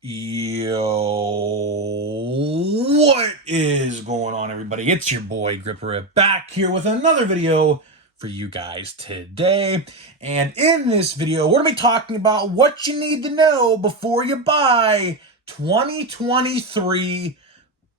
Yo, what is going on, everybody? It's your boy Gripper back here with another video for you guys today. And in this video, we're going to be talking about what you need to know before you buy 2023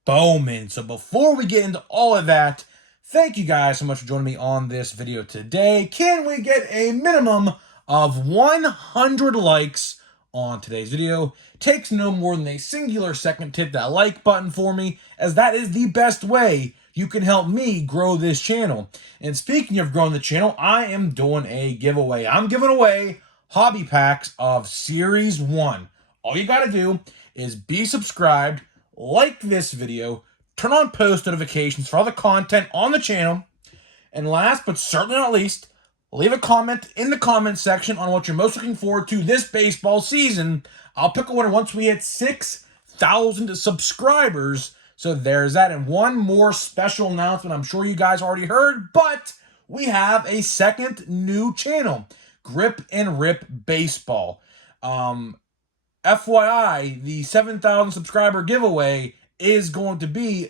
Bowman. So before we get into all of that, thank you guys so much for joining me on this video today. Can we get a minimum of 100 likes on today's video? Takes no more than a singular second to hit that like button for me, as that is the best way you can help me grow this channel. And speaking of growing the channel, I am doing a giveaway. I'm giving away hobby packs of Series 1. All you got to do is be subscribed, like this video, turn on post notifications for all the content on the channel, and last but certainly not least, leave a comment in the comment section on what you're most looking forward to this baseball season. I'll pick a winner once we hit 6,000 subscribers. So there's that. And one more special announcement I'm sure you guys already heard, but we have a second new channel, Grip and Rip Baseball. FYI, the 7,000 subscriber giveaway is going to be,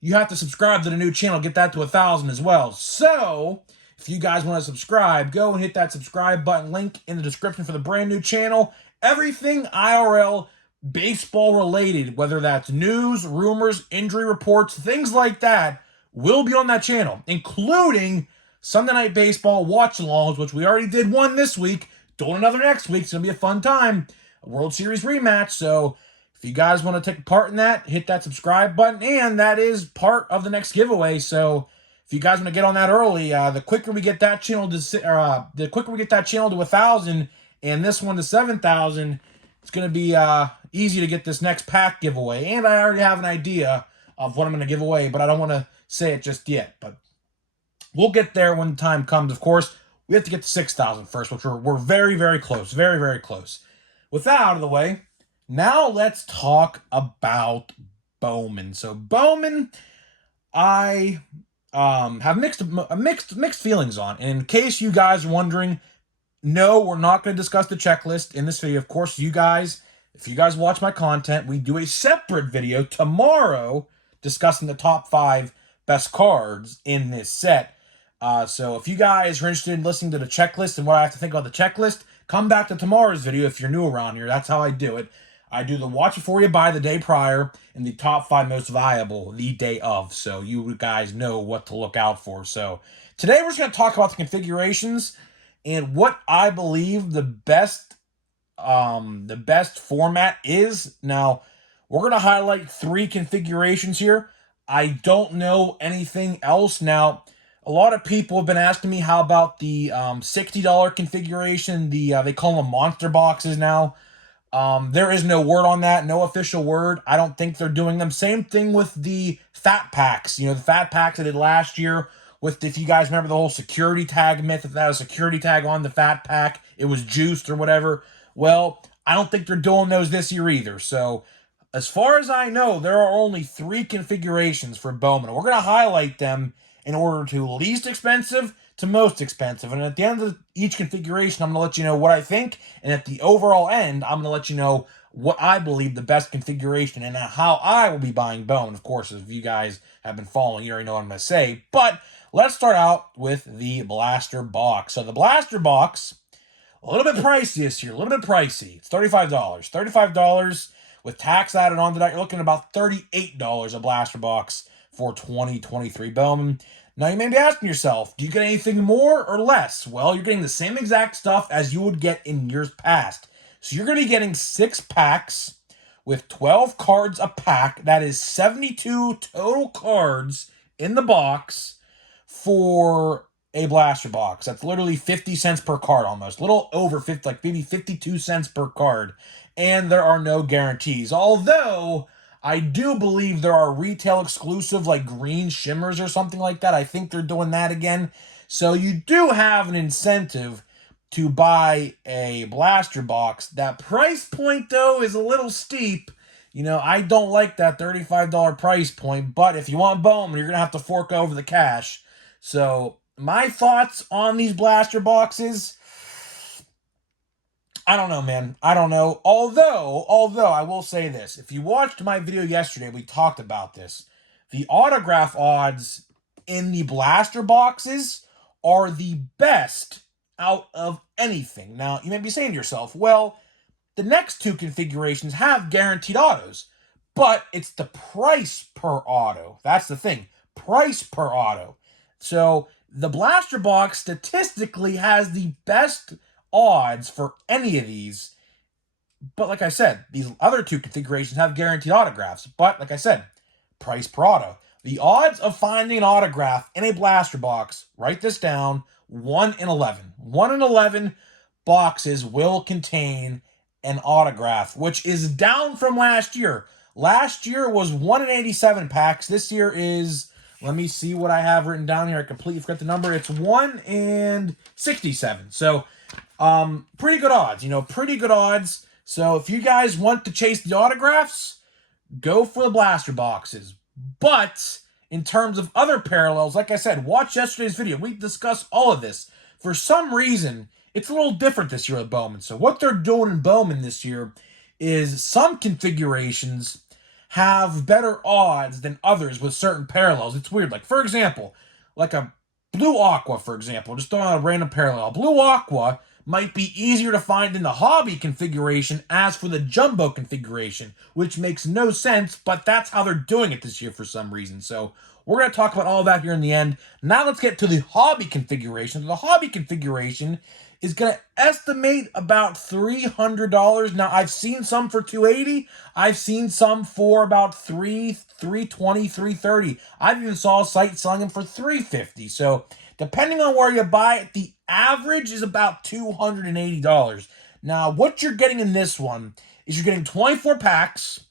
you have to subscribe to the new channel, get that to 1,000 as well. So if you guys want to subscribe, go and hit that subscribe button, link in the description for the brand new channel. Everything IRL baseball related, whether that's news, rumors, injury reports, things like that, will be on that channel, including Sunday Night Baseball watch-alongs, which we already did one this week, doing another next week. It's going to be a fun time. A World Series rematch. So if you guys want to take part in that, hit that subscribe button, and that is part of the next giveaway. So if you guys want to get on that early, the quicker we get that channel to 1,000 and this one to 7,000, it's going to be easy to get this next pack giveaway. And I already have an idea of what I'm going to give away, but I don't want to say it just yet. But we'll get there when the time comes. Of course, we have to get to 6,000 first, which we're very, very close. Very, very close. With that out of the way, now let's talk about Bowman. So Bowman, I have mixed feelings on. And in case you guys are wondering, no, we're not going to discuss the checklist in this video. Of course, if you guys watch my content, we do a separate video tomorrow discussing the top 5 best cards in this set. So if you guys are interested in listening to the checklist and what I have to think about the checklist, come back to tomorrow's video if you're new around here. That's how I do it. I do the watch before you buy the day prior and the top 5 most valuable the day of. So you guys know what to look out for. So today we're just going to talk about the configurations and what I believe the best format is. Now, we're going to highlight 3 configurations here. I don't know anything else. Now, a lot of people have been asking me, how about the $60 configuration? They call them monster boxes now. There is no word on that, no official word. I don't think they're doing them. Same thing with the fat packs. You know, the fat packs I did last year with, if you guys remember the whole security tag myth, if that was a security tag on the fat pack, it was juiced or whatever. Well, I don't think they're doing those this year either. So as far as I know, there are only 3 configurations for Bowman. We're going to highlight them in order to least expensive to most expensive. And at the end of each configuration, I'm going to let you know what I think. And at the overall end, I'm going to let you know what I believe the best configuration and how I will be buying Bowman. Of course, if you guys have been following, you already know what I'm going to say. But let's start out with the blaster box. So the blaster box, a little bit pricey this year, a little bit pricey. It's $35. $35 with tax added onto that. You're looking at about $38 a blaster box for 2023 Bowman. Now, you may be asking yourself, do you get anything more or less? Well, you're getting the same exact stuff as you would get in years past. So you're going to be getting 6 packs with 12 cards a pack. That is 72 total cards in the box for a blaster box. That's literally 50 cents per card almost. A little over 50, like maybe 52 cents per card. And there are no guarantees. Although I do believe there are retail exclusive like green shimmers or something like that. I think they're doing that again. So you do have an incentive to buy a blaster box. That price point, though, is a little steep. You know, I don't like that $35 price point, but if you want Bowman, you're going to have to fork over the cash. So my thoughts on these blaster boxes, I don't know, man. I don't know. Although I will say this. If you watched my video yesterday, we talked about this. The autograph odds in the blaster boxes are the best out of anything. Now, you may be saying to yourself, well, the next two configurations have guaranteed autos, but it's the price per auto. That's the thing. Price per auto. So the blaster box statistically has the best odds for any of these. But like I said, these other two configurations have guaranteed autographs. But like I said, price per auto. The odds of finding an autograph in a blaster box, write this down, 1 in 11. 1 in 11 boxes will contain an autograph, which is down from last year. Last year was 1 in 87 packs. This year is, let me see what I have written down here. I completely forgot the number. It's 1 in 67. So, pretty good odds, pretty good odds. So if you guys want to chase the autographs, go for the blaster boxes. But in terms of other parallels, like I said, watch yesterday's video. We discussed all of this. For some reason, it's a little different this year with Bowman. So what they're doing in Bowman this year is some configurations have better odds than others with certain parallels. It's weird. Like, for example, like a Blue Aqua, for example. Just throwing out a random parallel. Blue Aqua might be easier to find in the hobby configuration as for the jumbo configuration, which makes no sense, but that's how they're doing it this year for some reason. So we're going to talk about all that here in the end. Now let's get to the hobby configuration. The hobby configuration is going to estimate about $300. Now, I've seen some for $280. I've seen some for about $320, $330. I've even saw a site selling them for $350. So depending on where you buy it, the average is about $280. Now, what you're getting in this one is you're getting 24 packs.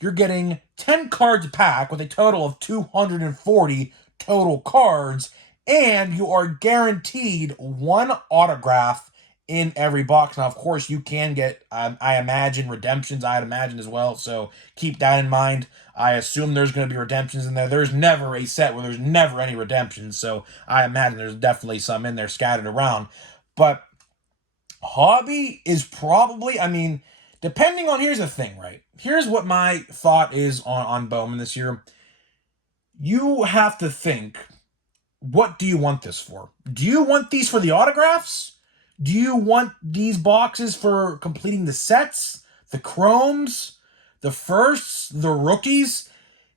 You're getting 10 cards a pack with a total of 240 total cards. And you are guaranteed one autograph in every box. Now, of course, you can get, I imagine, redemptions, I'd imagine as well. So keep that in mind. I assume there's going to be redemptions in there. There's never a set where there's never any redemptions. So I imagine there's definitely some in there scattered around. But hobby is probably, depending on, here's the thing, right? Here's what my thought is on Bowman this year. You have to think, what do you want this for? Do you want these for the autographs? Do you want these boxes for completing the sets, the chromes, the firsts, the rookies?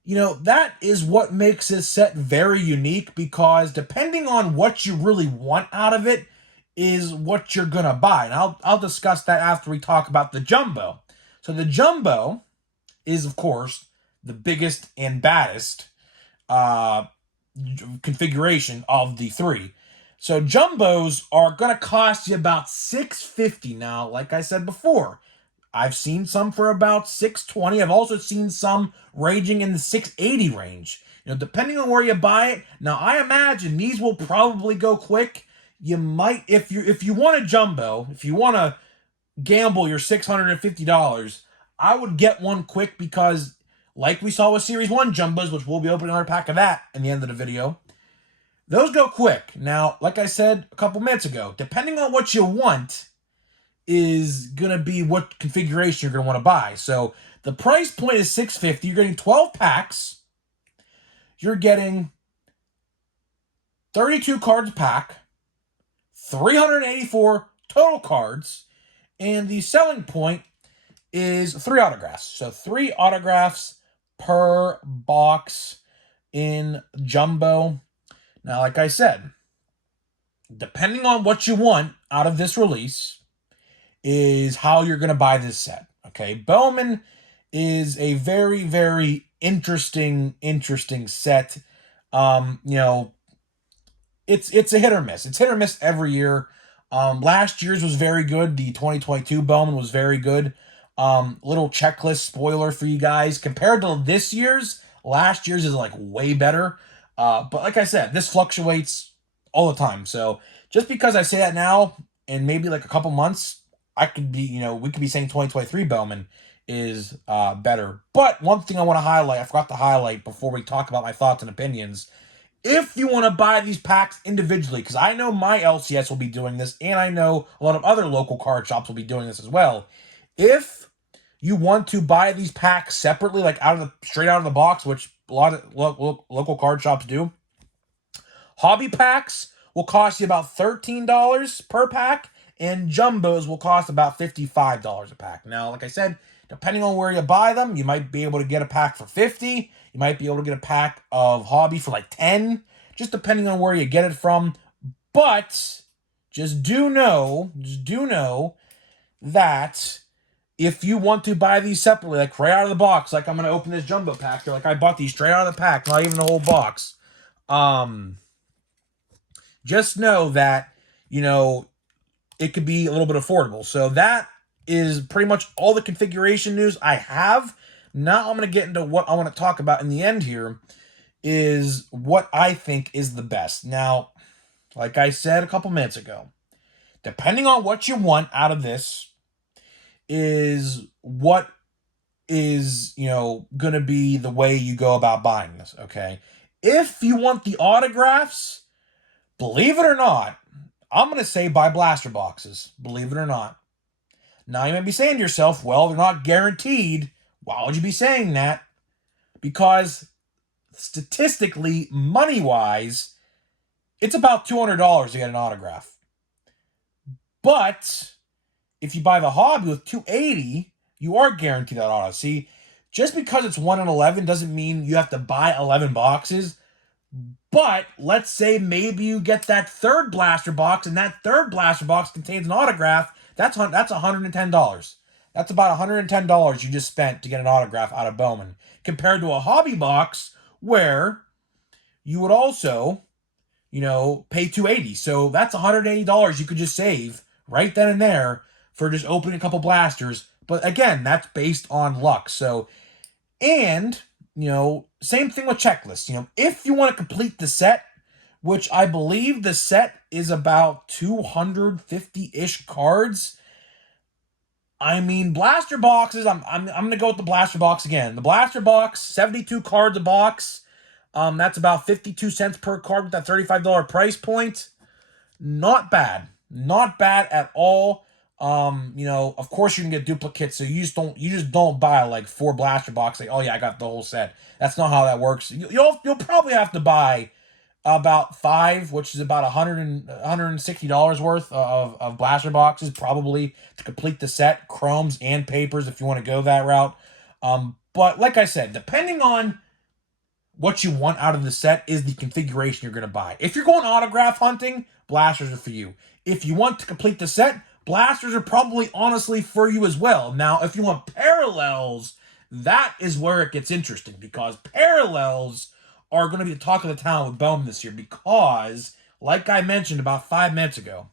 That is what makes this set very unique, because depending on what you really want out of it is what you're going to buy. And I'll discuss that after we talk about the jumbo. So the jumbo is, of course, the biggest and baddest configuration of the three. So jumbos are going to cost you about $650. Now, like I said before, I've seen some for about $620. I've also seen some ranging in the $680 range. Depending on where you buy it. Now, I imagine these will probably go quick. You might, if you want a jumbo, if you want to gamble your $650, I would get one quick, because like we saw with Series 1 jumbos, which we'll be opening another pack of that in the end of the video, those go quick. Now, like I said a couple minutes ago, depending on what you want is going to be what configuration you're going to want to buy. So the price point is $650. You're getting 12 packs. You're getting 32 cards a pack, 384 total cards, and the selling point is 3 autographs. So 3 autographs per box in jumbo. Now, like I said, depending on what you want out of this release is how you're going to buy this set. Okay, Bowman is a very, very interesting set. It's a hit or miss. It's hit or miss every year. Last year's was very good. The 2022 Bowman was very good. Little checklist spoiler for you guys. Compared to this year's, last year's is like way better. But like I said, this fluctuates all the time. So just because I say that now, and maybe like a couple months, I could be, we could be saying 2023 Bowman is better. But one thing I want to highlight, I forgot to highlight before we talk about my thoughts and opinions, if you want to buy these packs individually, because I know my LCS will be doing this, and I know a lot of other local card shops will be doing this as well. If you want to buy these packs separately, like straight out of the box, which a lot of local card shops do, hobby packs will cost you about $13 per pack, and jumbos will cost about $55 a pack. Now, like I said, depending on where you buy them, you might be able to get a pack for $50. You might be able to get a pack of hobby for like $10, just depending on where you get it from. But just do know that if you want to buy these separately, like right out of the box, like I'm going to open this jumbo pack here, like I bought these straight out of the pack, not even the whole box. Just know that, it could be a little bit affordable. So that is pretty much all the configuration news I have. Now I'm going to get into what I want to talk about in the end here, is what I think is the best. Now, like I said a couple minutes ago, depending on what you want out of this is what is, going to be the way you go about buying this, okay? If you want the autographs, believe it or not, I'm going to say buy blaster boxes, believe it or not. Now, you may be saying to yourself, well, they're not guaranteed. Why would you be saying that? Because statistically, money-wise, it's about $200 to get an autograph. But if you buy the hobby with $280, you are guaranteed that auto. See, just because it's 1 in 11 doesn't mean you have to buy 11 boxes. But let's say maybe you get that third blaster box, and that third blaster box contains an autograph. That's $110. That's about $110 you just spent to get an autograph out of Bowman, compared to a hobby box where you would also, pay $280. So that's $180 you could just save right then and there for just opening a couple blasters. But again, that's based on luck. So, and same thing with checklists. If you want to complete the set, which I believe the set is about 250-ish cards. I mean, blaster boxes, I'm going to go with the blaster box again. The blaster box, 72 cards a box. That's about 52 cents per card with that $35 price point. Not bad. Not bad at all. Of course you can get duplicates, so you just don't buy like 4 blaster boxes. Like, oh yeah, I got the whole set. That's not how that works. You'll probably have to buy about 5, which is about $160 worth of blaster boxes, probably, to complete the set, chromes and papers if you want to go that route. But like I said, depending on what you want out of the set is the configuration you're going to buy. If you're going autograph hunting, blasters are for you. If you want to complete the set, blasters are probably honestly for you as well. Now, if you want parallels, that is where it gets interesting, because parallels are going to be the talk of the town with Bowman this year, because, like I mentioned about 5 minutes ago,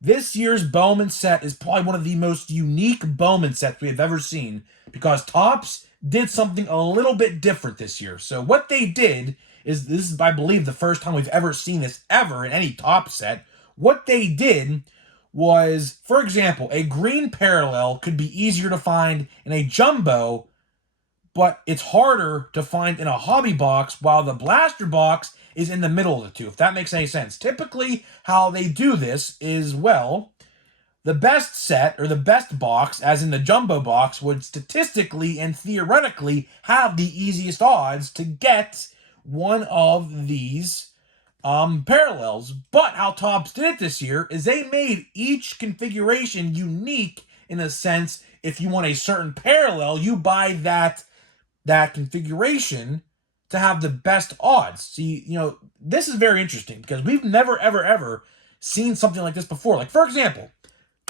this year's Bowman set is probably one of the most unique Bowman sets we have ever seen, because Topps did something a little bit different this year. So what they did is, this is, I believe, the first time we've ever seen this ever in any Topps set. What they did was, for example, a green parallel could be easier to find in a jumbo, but it's harder to find in a hobby box, while the blaster box is in the middle of the two, if that makes any sense. Typically, how they do this is, well, the best set, or the best box, as in the jumbo box, would statistically and theoretically have the easiest odds to get one of these parallels. But how Topps did it this year is they made each configuration unique, in a sense. If you want a certain parallel, you buy that configuration to have the best odds. See, this is very interesting, because we've never, ever seen something like this before. Like, for example,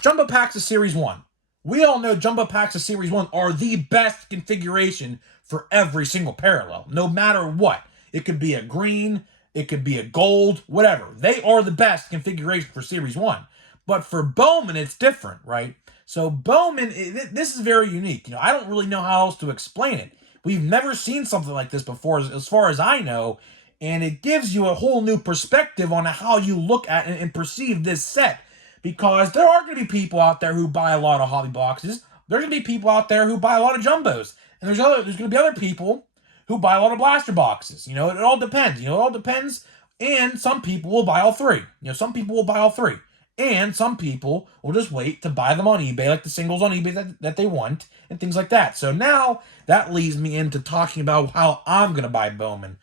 Jumbo Packs of Series 1. We all know Jumbo Packs of Series 1 are the best configuration for every single parallel, no matter what. It could be a green, it could be a gold, whatever. They are the best configuration for Series 1. But for Bowman, it's different, right? So Bowman, this is very unique. I don't really know how else to explain it. We've never seen something like this before, as far as I know, and it gives you a whole new perspective on how you look at and perceive this set. Because there are going to be people out there who buy a lot of hobby boxes. There's going to be people out there who buy a lot of jumbos. And there's going to be other people who buy a lot of blaster boxes. It all depends. It all depends. And some people will buy all three. Some people will buy all three. And some people will just wait to buy them on eBay, like the singles on eBay that they want, and things like that. So now that leads me into talking about how I'm going to buy Bowman.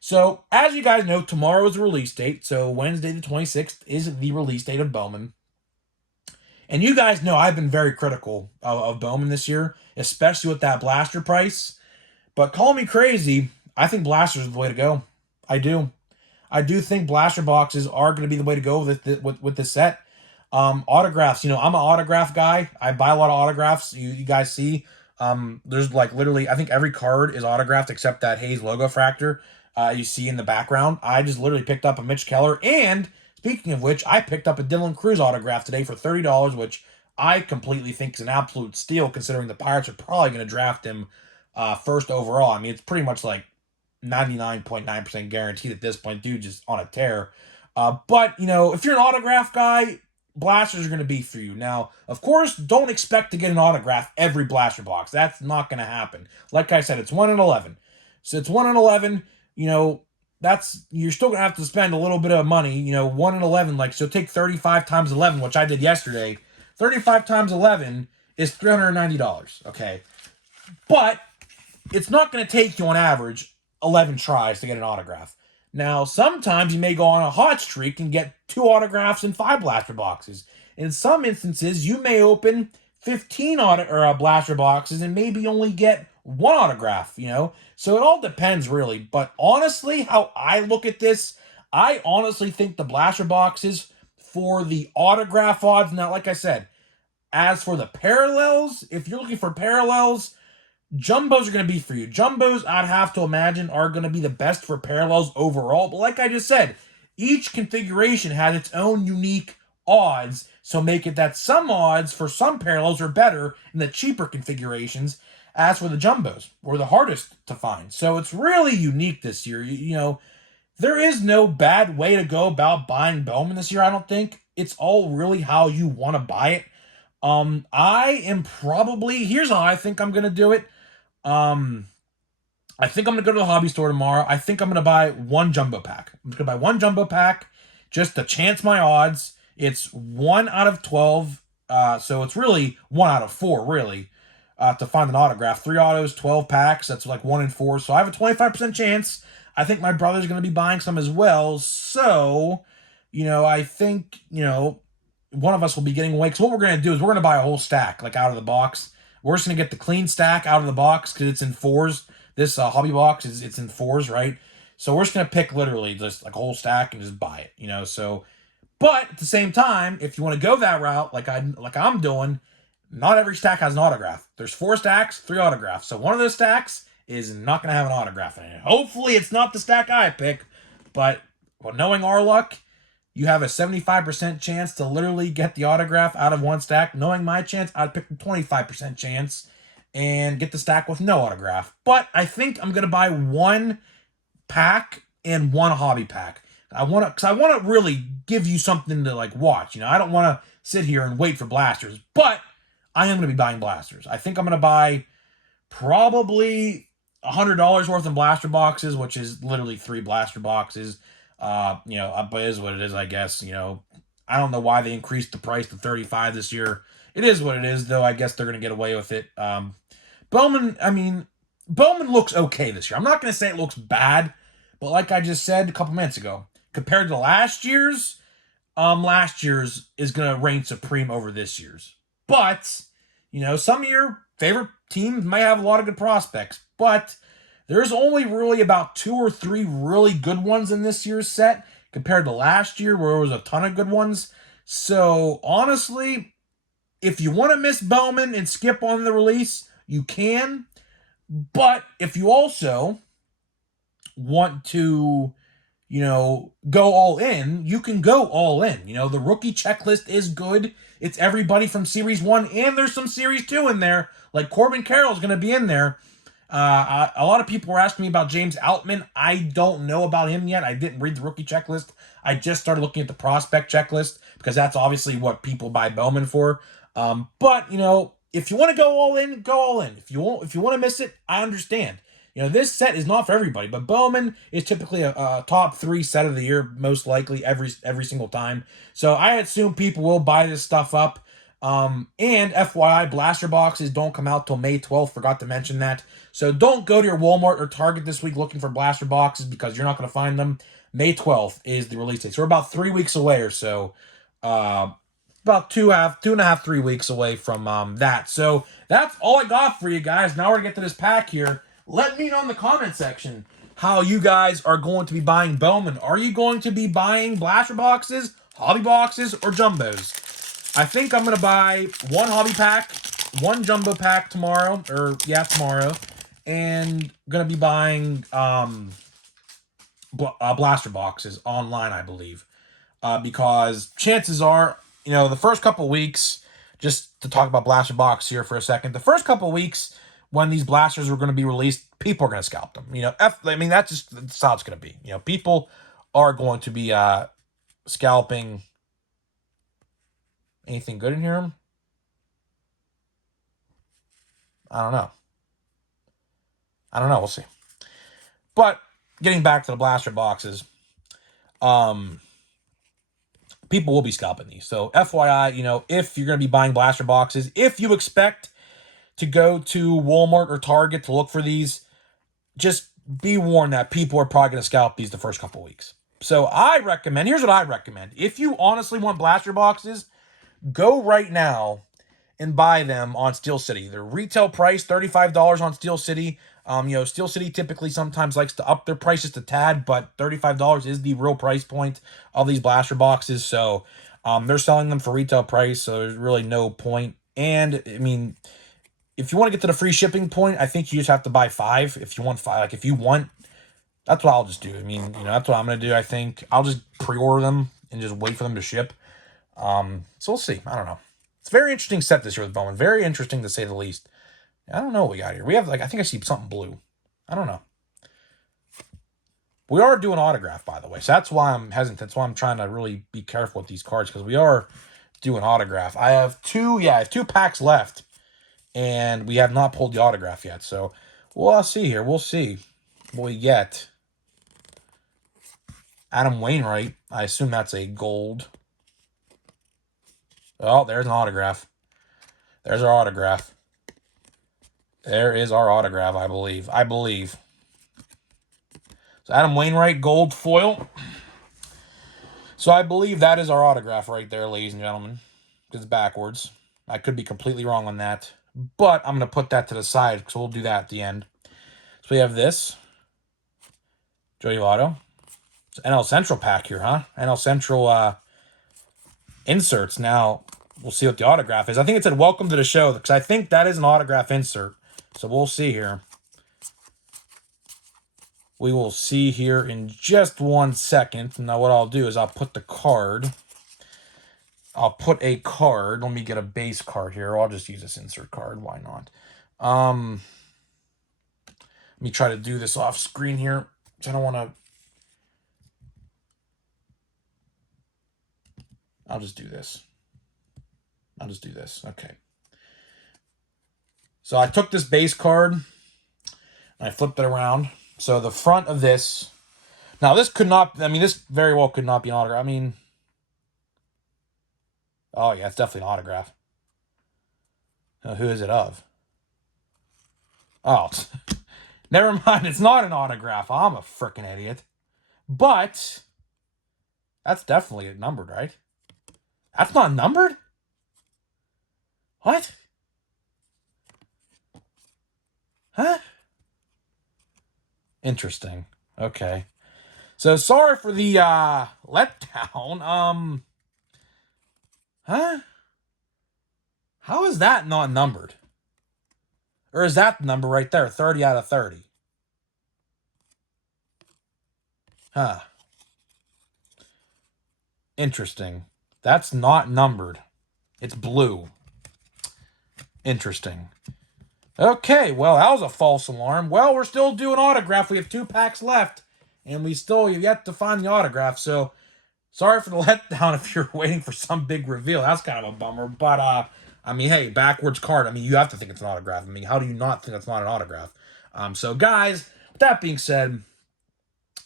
So, as you guys know, tomorrow is the release date. So, Wednesday the 26th is the release date of Bowman. And you guys know I've been very critical of Bowman this year, especially with that blaster price. But call me crazy, I think blasters is the way to go. I do. I do think blaster boxes are going to be the way to go with this set. Autographs, I'm an autograph guy. I buy a lot of autographs. You guys see, there's like literally, I think every card is autographed except that Hayes logo fractor you see in the background. I just literally picked up a Mitch Keller, and speaking of which, I picked up a Dylan Cruz autograph today for $30, which I completely think is an absolute steal considering the Pirates are probably going to draft him first overall. I mean, it's pretty much like 99.9% guaranteed at this point. Dude just on a tear. But, if you're an autograph guy, blasters are going to be for you. Now, of course, don't expect to get an autograph every blaster box. That's not going to happen. Like I said, it's 1 in 11. So it's 1 in 11. You're still going to have to spend a little bit of money. 1 in 11. So take 35 times 11, which I did yesterday. 35 times 11 is $390. Okay. But it's not going to take you on average 11 tries to get an autograph. Now, sometimes you may go on a hot streak and get 2 autographs in 5 blaster boxes. In some instances, you may open 15 blaster boxes and maybe only get 1 autograph, So it all depends, really. But honestly, how I look at this, I honestly think the blaster boxes for the autograph odds, now, like I said, as for the parallels, if you're looking for parallels, Jumbos are going to be for you. Jumbos, I'd have to imagine, are going to be the best for parallels overall. But like I just said, each configuration has its own unique odds. So make it that some odds for some parallels are better in the cheaper configurations as for the Jumbos, or the hardest to find. So it's really unique this year. There is no bad way to go about buying Bowman this year, I don't think. It's all really how you want to buy it. Here's how I think I'm going to do it. I think I'm going to go to the hobby store tomorrow. I think I'm going to buy 1 jumbo pack. I'm just going to buy 1 jumbo pack just to chance my odds. It's 1 out of 12. So it's really 1 out of 4, really, to find an autograph. 3 autos, 12 packs. That's like 1 in 4. So I have a 25% chance. I think my brother's going to be buying some as well. So, I think, one of us will be getting away. Because what we're going to do is we're going to buy a whole stack, like out of the box. We're just going to get the clean stack out of the box because it's in 4s. This hobby box, it's in 4s, right? So we're just going to pick literally just like a whole stack and just buy it, So, but at the same time, if you want to go that route, like I'm doing, not every stack has an autograph. There's 4 stacks, 3 autographs. So one of those stacks is not going to have an autograph in it. Hopefully it's not the stack I pick, but knowing our luck, you have a 75% chance to literally get the autograph out of 1 stack. Knowing my chance, I'd pick the 25% chance and get the stack with no autograph. But I think I'm going to buy 1 pack and 1 hobby pack. I want to really give you something to watch. I don't want to sit here and wait for blasters, but I am going to be buying blasters. I think I'm going to buy probably $100 worth of blaster boxes, which is literally 3 blaster boxes. But it is what it is, I guess. I don't know why they increased the price to $35 this year. It is what it is, though. I guess they're going to get away with it. Bowman looks okay this year. I'm not going to say it looks bad, but like I just said a couple minutes ago, compared to last year's is going to reign supreme over this year's. But, some of your favorite teams might have a lot of good prospects, but there's only really about 2 or 3 really good ones in this year's set compared to last year where there was a ton of good ones. So, honestly, if you want to miss Bowman and skip on the release, you can. But if you also want to, go all in, you can go all in. The rookie checklist is good. It's everybody from Series 1, and there's some Series 2 in there. Like Corbin Carroll's going to be in there. A lot of people were asking me about James Outman. I don't know about him yet. I didn't read the rookie checklist. I just started looking at the prospect checklist because that's obviously what people buy Bowman for. But if you want to go all in, go all in. If you want to miss it, I understand. This set is not for everybody, but Bowman is typically a top 3 set of the year, most likely every single time. So I assume people will buy this stuff up. And FYI, blaster boxes don't come out till May 12th. Forgot to mention that. So don't go to your Walmart or Target this week looking for blaster boxes because you're not going to find them. May 12th is the release date. So we're about 3 weeks away or so. About 2.5, 3 weeks away from that. So that's all I got for you guys. Now we're going to get to this pack here. Let me know in the comment section how you guys are going to be buying Bowman. Are you going to be buying blaster boxes, hobby boxes, or jumbos? I think I'm going to buy one hobby pack, one jumbo pack tomorrow, tomorrow, and going to be buying blaster boxes online, I believe, because chances are, the first couple weeks, just to talk about blaster box here for a second, the first couple weeks when these blasters are going to be released, people are going to scalp them. That's just how it's going to be. People are going to be scalping. Anything good in here? I don't know. We'll see. But getting back to the blaster boxes, people will be scalping these. So FYI, if you're going to be buying blaster boxes, if you expect to go to Walmart or Target to look for these, just be warned that people are probably going to scalp these the first couple weeks. So here's what I recommend. If you honestly want blaster boxes, go right now and buy them on Steel City. Their retail price, $35 on Steel City. Steel City typically sometimes likes to up their price just a tad, but $35 is the real price point of these blaster boxes. So they're selling them for retail price, so there's really no point. And if you want to get to the free shipping point, I think you just have to buy 5. If you want 5, that's what I'll just do. That's what I'm going to do. I think I'll just pre-order them and just wait for them to ship. So we'll see. I don't know. It's a very interesting set this year with Bowman. Very interesting to say the least. I don't know what we got here. We have I think I see something blue. I don't know. We are doing autograph, by the way. So that's why I'm hesitant. That's why I'm trying to really be careful with these cards, because we are doing autograph. I have 2 packs left, and we have not pulled the autograph yet. So we'll see here. We'll see what we get. Adam Wainwright. I assume that's a gold. Oh, there's an autograph. There's our autograph. There is our autograph, I believe. So Adam Wainwright, gold foil. So I believe that is our autograph right there, ladies and gentlemen. It's backwards. I could be completely wrong on that, but I'm going to put that to the side, so we'll do that at the end. So we have this. Joey Votto. It's NL Central pack here, huh? NL Central inserts. Now, we'll see what the autograph is. I think it said welcome to the show, because I think that is an autograph insert. So we'll see here. We will see here in just 1 second. Now what I'll do is I'll put the card. I'll put a card. Let me get a base card here. I'll just use this insert card. Why not? Let me try to do this off screen here. I don't want to. I'll just do this. Okay. So I took this base card and I flipped it around. So the front of this. Now this could not. This very well could not be an autograph. Oh yeah, it's definitely an autograph. Now, who is it of? Oh, never mind. It's not an autograph. I'm a freaking idiot. But that's definitely numbered, right? That's not numbered? What? Huh? Interesting. Okay. So sorry for the letdown. Huh? How is that not numbered? Or is that the number right there? 30 out of 30. Huh. Interesting. That's not numbered. It's blue. Interesting. Okay, well, that was a false alarm. Well, we're still doing autograph. We have 2 packs left, and we still have yet to find the autograph. So, sorry for the letdown if you're waiting for some big reveal. That's kind of a bummer. But, hey, backwards card. You have to think it's an autograph. How do you not think it's not an autograph? So guys, with that being said,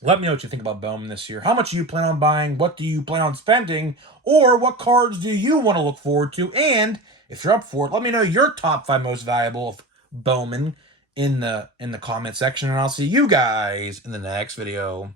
let me know what you think about Bowman this year. How much do you plan on buying? What do you plan on spending? Or what cards do you want to look forward to? And if you're up for it, let me know your top 5 most valuable of Bowman in the comment section, and I'll see you guys in the next video.